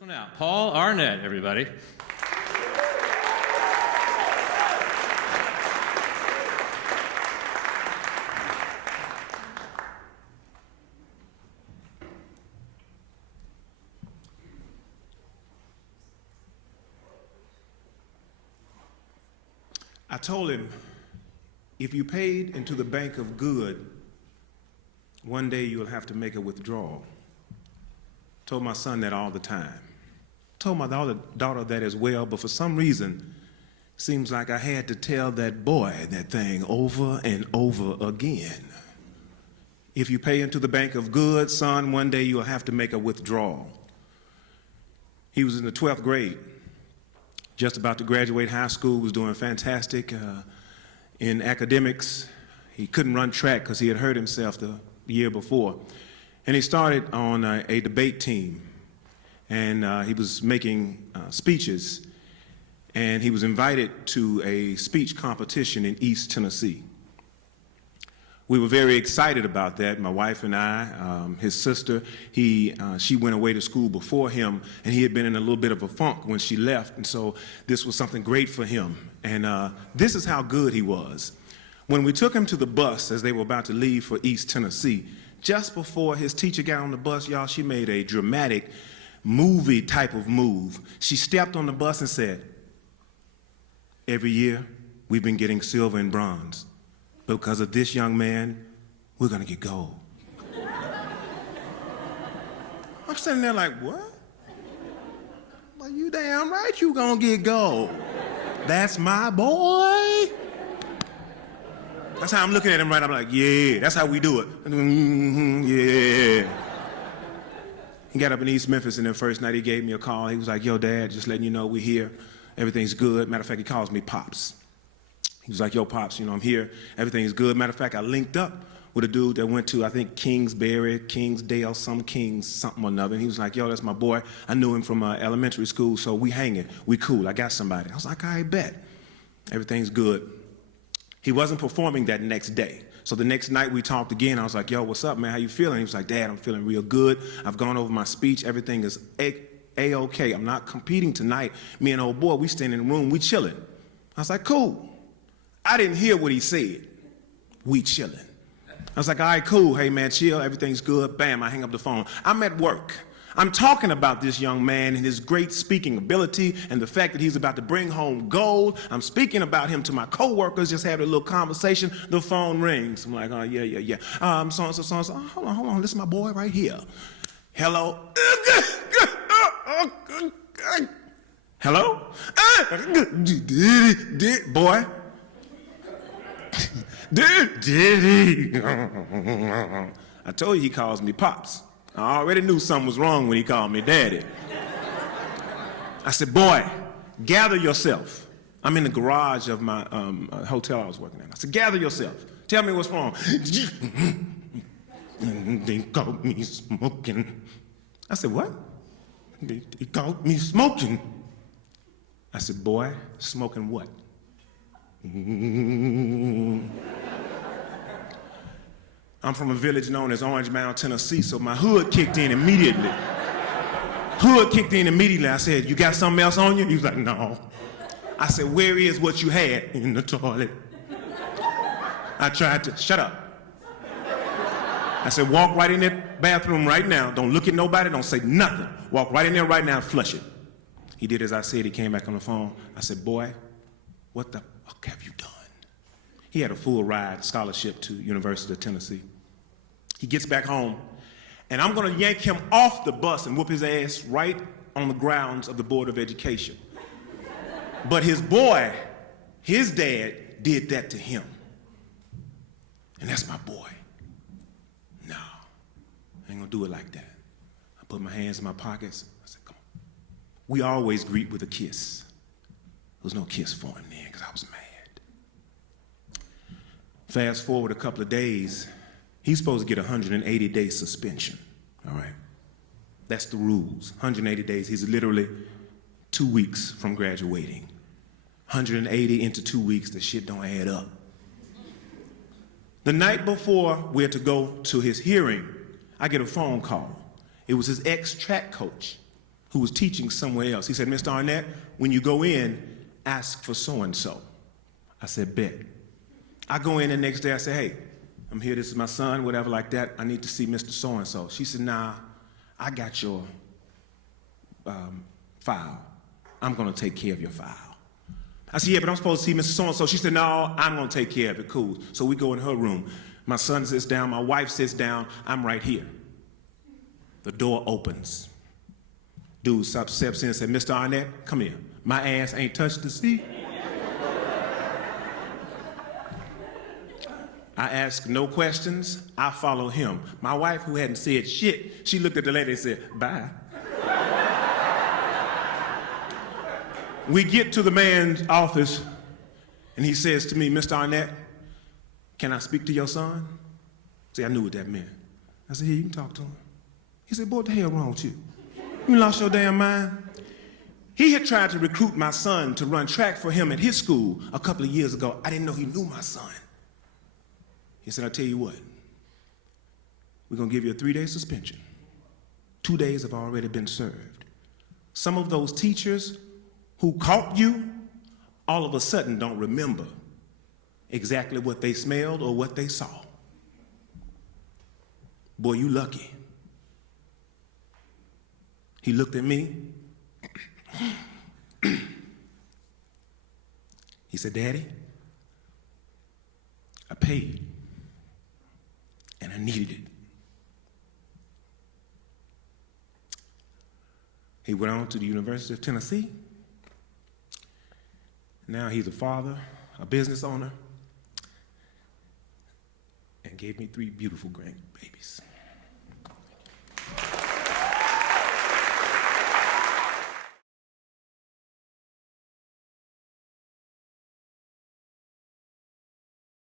First one out, Paul Arnett, everybody. I told him, if you paid into the bank of good, one day you'll have to make a withdrawal. Told my son that all the time. Told my daughter that as well, but for some reason, seems like I had to tell that boy that thing over and over again. If you pay into the bank of good, son, one day you'll have to make a withdrawal. He was in the 12th grade, just about to graduate high school, was doing fantastic in academics. He couldn't run track because he had hurt himself the year before. And he started on a debate team, and he was making speeches, and he was invited to a speech competition in East Tennessee. We were very excited about that, my wife and I. His sister, she went away to school before him, and he had been in a little bit of a funk when she left, and so this was something great for him. And this is how good he was. When we took him to the bus as they were about to leave for East Tennessee, just before his teacher got on the bus, y'all, she made a dramatic movie type of move. She stepped on the bus and said, "Every year, we've been getting silver and bronze. But because of this young man, we're gonna get gold." I'm sitting there like, what? Well, you damn right you gonna get gold. That's my boy. That's how I'm looking at him, right? I'm like, yeah, that's how we do it. Mm-hmm, yeah. He got up in East Memphis, and the first night he gave me a call. He was like, "Yo, Dad, just letting you know we're here. Everything's good." Matter of fact, he calls me Pops. He was like, "Yo, Pops, I'm here. Everything's good." Matter of fact, I linked up with a dude that went to, I think, Kingsbury, Kingsdale, something or another. And he was like, "Yo, that's my boy. I knew him from elementary school, so we hanging. We cool. I got somebody." I was like, "I bet. Everything's good." He wasn't performing that next day. So the next night we talked again. I was like, "Yo, what's up, man? How you feeling?" He was like, "Dad, I'm feeling real good. I've gone over my speech. Everything is A-okay. I'm not competing tonight. Me and old boy, we stand in the room, we chilling." I was like, "Cool." I didn't hear what he said. "We chilling." I was like, "All right, cool. Hey, man, chill. Everything's good." Bam, I hang up the phone. I'm at work. I'm talking about this young man and his great speaking ability and the fact that he's about to bring home gold. I'm speaking about him to my coworkers, just having a little conversation. The phone rings. I'm like, "Oh, yeah. So-and-so. Oh, hold on. This is my boy right here. Hello? Hello? Boy? Diddy. I told you he calls me Pops. I already knew something was wrong when he called me Daddy. I said, "Boy, gather yourself." I'm in the garage of my hotel I was working at. I said, "Gather yourself. Tell me what's wrong." "They caught me smoking." I said, "What?" They caught me smoking." I said, "Boy, smoking what?" I'm from a village known as Orange Mound, Tennessee, so my hood kicked in immediately. I said, "You got something else on you?" He was like, "No." I said, "Where is what you had?" "In the toilet." I tried to, shut up. I said, "Walk right in that bathroom right now. Don't look at nobody, don't say nothing. Walk right in there right now and flush it." He did as I said. He came back on the phone. I said, "Boy, what the fuck have you done?" He had a full ride scholarship to University of Tennessee. He gets back home, and I'm gonna yank him off the bus and whoop his ass right on the grounds of the Board of Education. But his boy, his dad, did that to him. And that's my boy. No, I ain't gonna do it like that. I put my hands in my pockets. I said, "Come on." We always greet with a kiss. There was no kiss for him then, because I was mad. Fast forward a couple of days, he's supposed to get a 180-day suspension, all right? That's the rules, 180 days. He's literally 2 weeks from graduating. 180 into 2 weeks, the shit don't add up. The night before we're to go to his hearing, I get a phone call. It was his ex-track coach who was teaching somewhere else. He said, Mr. Arnett, when you go in, ask for so-and-so. I said, bet. I go in the next day, I say, hey, I'm here, this is my son, whatever like that. I need to see Mr. So-and-so. She said, nah, I got your file. I'm gonna take care of your file. I said, yeah, but I'm supposed to see Mr. So-and-so. She said, no, I'm gonna take care of it, cool. So we go in her room. My son sits down, my wife sits down, I'm right here. The door opens. Dude steps in and said, Mr. Arnett, come here. My ass ain't touched the seat. I ask no questions, I follow him. My wife, who hadn't said shit, she looked at the lady and said, bye. We get to the man's office, and he says to me, Mr. Arnett, can I speak to your son? See, I knew what that meant. I said, yeah, you can talk to him. He said, boy, what the hell wrong with you? You lost your damn mind? He had tried to recruit my son to run track for him at his school a couple of years ago. I didn't know he knew my son. He said, I'll tell you what, we're gonna give you a 3-day suspension. 2 days have already been served. Some of those teachers who caught you, all of a sudden don't remember exactly what they smelled or what they saw. Boy, you lucky. He looked at me. He said, Daddy, I paid, and I needed it. He went on to the University of Tennessee. Now he's a father, a business owner, and gave me 3 beautiful grandbabies.